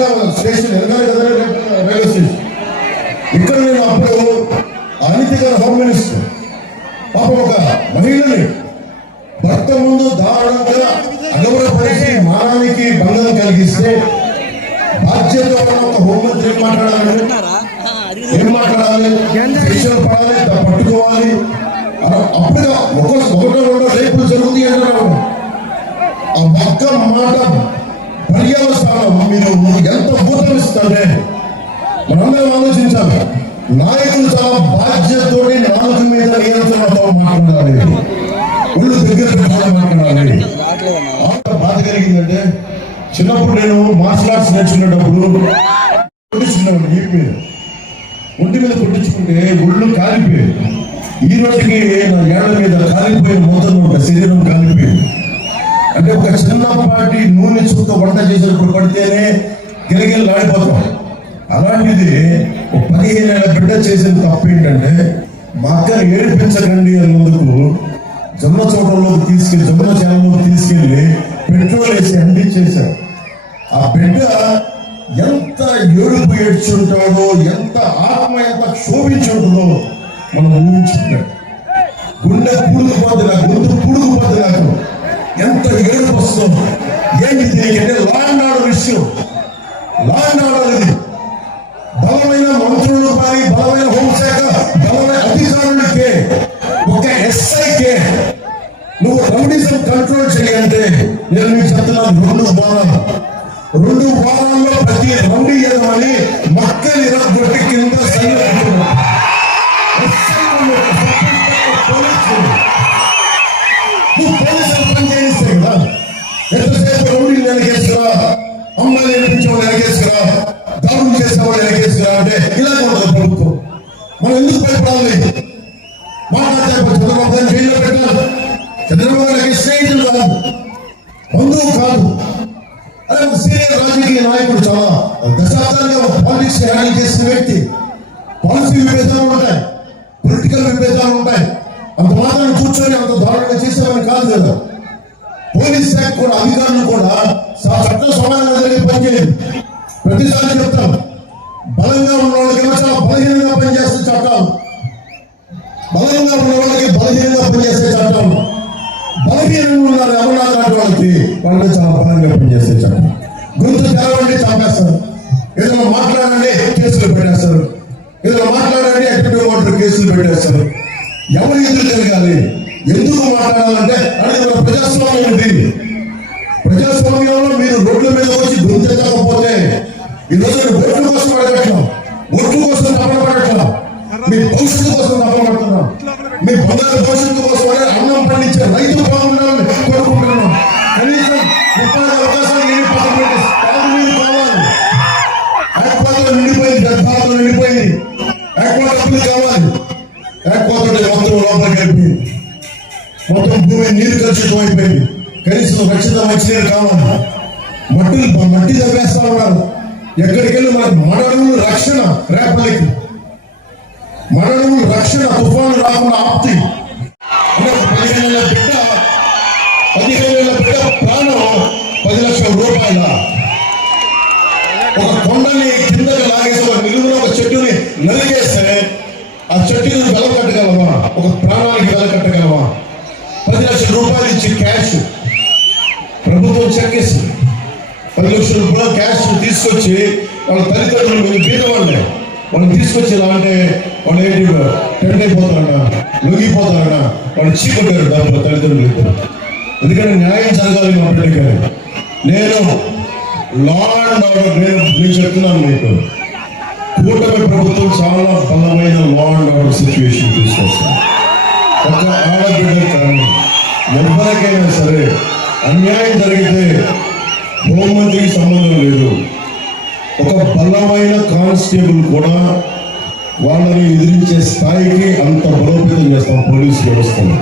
Repalle station ఎదగాలి కదా, railway station. ఇక్కడ నేను అప్పుడు అనిత గారు హోమ్ మినిస్టర్ పాపం ఒక మహిళని భర్త ముందు దారుణంగా అగౌరవపరిచి మానానికి భంగం కలిగిస్తే బాధ్యత ఒక హోంమంత్రి ఏం మాట్లాడాలి, శిక్షణ పడాలి, పట్టుకోవాలి. అప్పుడుగా ఒకటో రెండో రేపులు జరుగుతుంది అంటున్నాడు. ఆ ఒక్క మాట పర్యవసానం మీరు ఎంత భూతమిస్తుంటే మనందరం ఆలోచించాలి. నాయకులు చాలా బాధ్యతతో నాలుగు మీద నియంత్రణతో మాట్లాడాలి, ఒళ్ళు దగ్గర మాట్లాడాలి. బాధ కలిగిందంటే చిన్నప్పుడు నేను మార్షల్ ఆర్ట్స్ నేర్చుకునేటప్పుడు కొట్టించుకున్నాను. ఒంటి మీద కొట్టించుకుంటే ఒళ్ళు కాలిపోయేది. ఈ రోజుకి నా ఏళ్ల మీద కాలిపోయిన మూతలు ఉంటాయి, శరీరం కాలిపోయింది. అంటే ఒక చిన్నపాటి నూనె చుక్క వంట చేసేటప్పుడు పడితేనే గిలగిలు ఆడిపోతాం. అలాంటిది 15 ఏళ్ల బిడ్డ చేసిన తప్పు ఏంటంటే మా అక్కని ఏడిపించకండి అని ముందుకు జొన్న చోటలోకి తీసుకెళ్ళి జొన్న చేలలోకి తీసుకెళ్లి పెట్రోల్ వేసి అందించేశారు. ఆ బిడ్డ ఎంత ఏడుపు ఏడ్చుంటాడో, ఎంత ఆత్మ ఎంత క్షోభించుంటుందో మనం ఊహించుకున్నాడు. గుండె పుడుకుపోద్ది, నాకు గొంతు పుడుకుపోద్ది, నాకు ఎంత ఏడుపు వస్తుందో. ఏంటి అంటే లా అండ్ ఆర్డర్ విషయం. లా అండ్ ఆర్డర్ ఇది బలమైన మంత్రులు కానీ, బలమైన హోంశాఖ, బలమైన అధికారులకే, ఒక ఎస్ఐకే నువ్వు రౌడీజం కంట్రోల్ చేయంటే నేను మీకు చెప్తున్నాను, 2 వారాల్లో ప్రతి రౌడీ యజమాని మక్కలు ఇరగొట్టి కింద పోలీసులు పని చేయిస్తే కదా. ఎంతసేపు రౌడీలు వెనకేసుకురా, అమ్మాయిలు నేర్పించేవాళ్ళు వెనకేసుకురా, దాడులు చేసేవాళ్ళు వెనకేసుకురా అంటే ఇలా ఉండదు ప్రభుత్వం. మనం ఎందుకు భయపడాలి? మాట్లాడితే చంద్రబాబు గారిని జైల్లో పెట్టాలి. చంద్రబాబు గారికి స్నేహితులు కాదు, బంధువు కాదు. అదే ఒక సీనియర్ రాజకీయ నాయకుడు, చాలా దశాబ్దాలుగా పాలిటిక్స్ హ్యాండిల్ చేసిన వ్యక్తి. పాలసీ విభేదాలు ఉంటాయి, పొలిటికల్ విభేదాలు ఉంటాయి. అంత మాత్రం కూర్చొని అంత దారుణంగా చేసేవాడిని కాదు కదా. పోలీస్ శాఖ కూడా, అధికారులు కూడా చట్టం సమానంగా జరిగే పనిచేయదు. ప్రతిసారి చెప్తాం, బలంగా ఉన్న వాళ్ళకి చాలా బలహీనంగా పనిచేసే చట్టాలు, బలంగా ఉన్న వాళ్ళకి బలహీనంగా పనిచేసే చట్టాలు, బలహీనంగా ఉన్నారు అమరావతి వాళ్ళకి వాళ్ళు చాలా బలంగా పనిచేసే చట్టం. గొంతు తెరవండి చంపేస్తారు, ఏదైనా మాట్లాడండి కేసులు పెట్టేస్తారు, ఏదైనా మాట్లాడండి అక్యూటివ్ వాటర్ కేసులు పెట్టేస్తారు. ఎవరు ఎదురు జరగాలి? ఎందుకు మాట్లాడాలంటే అది మన ప్రజాస్వామ్యం ఉంది. ప్రజాస్వామ్యంలో మీరు రోడ్ల మీద వచ్చి గుర్తించకపోతే ఈరోజు ఓట్ల కోసం అడగట్లా, ఓట్ల కోసం తప్పబడట్లా, మీ భవిష్యత్తు కోసం తప్పబడుతున్నాం. మీ బంగారు భవిష్యత్తు కోసం అన్నం పండించే రైతు బాగుండాలని కోరుకుంటున్నాం. కనీసం ఉపాధి అవకాశాలు కావాలి. ఏర్పాట్లు నిండిపోయింది, గర్భాలతో నిండిపోయింది, ఏర్పాట్లు కావాలి. ఏర్పాటు మొత్తం లోపలికి వెళ్ళిపోయింది, మొత్తం భూమి నీరు కలుషితం అయిపోయింది. కనీసం రక్షిత మంచినీరు కావాలి. మట్టి తప్పేస్తా ఉన్నారు. ఎక్కడికి వెళ్ళి మనకు మడడుగులు రక్షణ, రేపల్లికి మడడుగులు రక్షణ, తుఫాను రాకుండా ఆప్తి. 15 ఏళ్ల బిడ్డ ప్రాణం 10 లక్షల రూపాయల. ఒక కొండని కిందకి లాగేసి ఒక నిలువున ఒక చెట్టుని నలిగేస్తే ఆ చెట్టుని వెల కట్టగలవా? ఒక ప్రాణానికి వెల కట్టగలవా? 10 లక్షల రూపాయలు ఇచ్చి క్యాష్ ప్రభుత్వం చెక్కేసి 10 లక్షల రూపాయలు క్యాష్ తీసుకొచ్చి వాళ్ళ తల్లిదండ్రులు మీరు బీదవాళ్ళే వాళ్ళు తీసుకొచ్చి ఇలా అంటే వాళ్ళు ఏంటి టెంట్ అయిపోతారట, లొంగిపోతారట, వాళ్ళు చీకొట్టారు డబ్బులు తల్లిదండ్రులు ఇద్దరు. ఎందుకంటే న్యాయం జరగాలి మా బిడ్డకి. నేను లా అండ్ ఆర్డర్ నేను చెప్తున్నాను మీకు, కూటమి ప్రభుత్వం చాలా బలమైన లా అండ్ ఆర్డర్ సిచ్యువేషన్ తీసుకొస్తాను. ఒక ఆడబిడ్డ కానీ ఎవరికైనా సరే అన్యాయం జరిగితే హోంమంత్రికి సంబంధం లేదు, ఒక బలమైన కానిస్టేబుల్ కూడా వాళ్ళని ఎదిరించే స్థాయికి అంత బలోపేతం చేస్తాం పోలీసు వ్యవస్థను.